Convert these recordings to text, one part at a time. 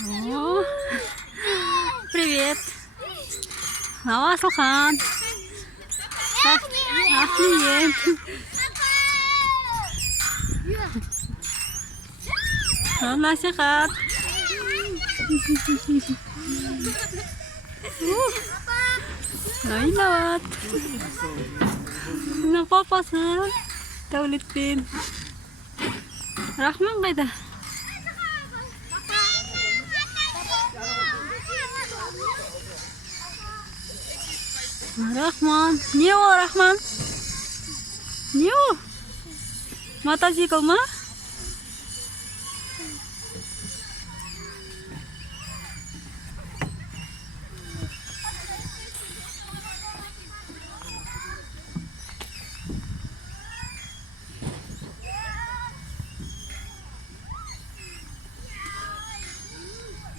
О, привет. Асылхан. Ахмет. Насихат. Виноват. Мына папасы Дәулетпен. Рахман қайда? Рахман. Не ол Рахман? Не ол? Мотоцикл ма?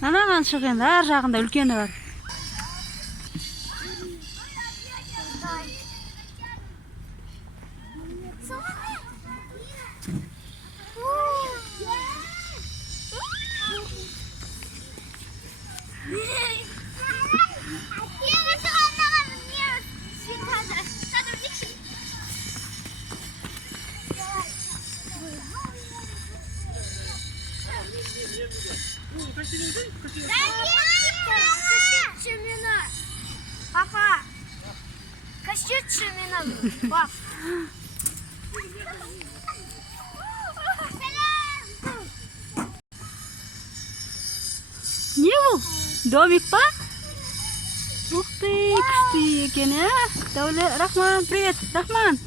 Анаған шығ енді, ар жағында үлкені бар. Папа, кассетчи меня, пап. Не бұл? Домик па? Ух ты, күшті екен, ә? Рахман, привет, Рахман.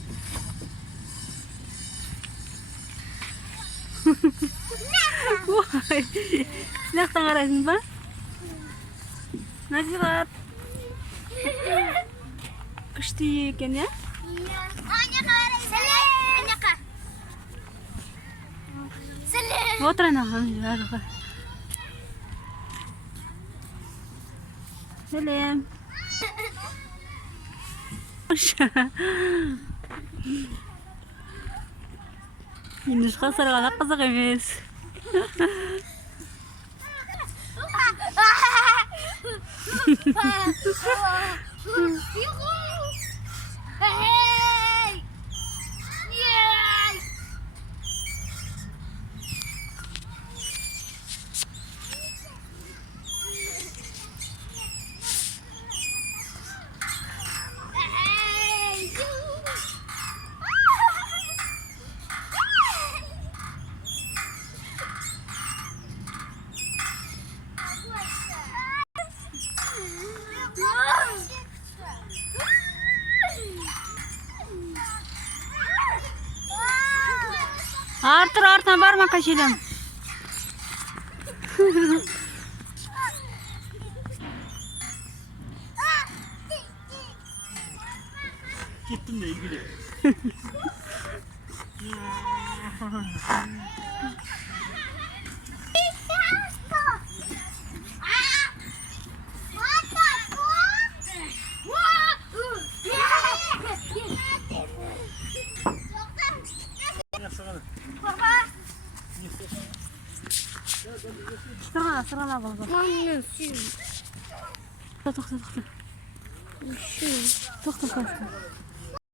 Ой, сынақтан қарайсың ба? Насихат. Күшті екен, ә? Отыр анаға. Сәлем. Инушқа сырғана қызық емес. Артыр, артынан барма қашелем. Gittim de ilgili. Сырғана балға. Мамның сүйім. Тоқта. Тоқта.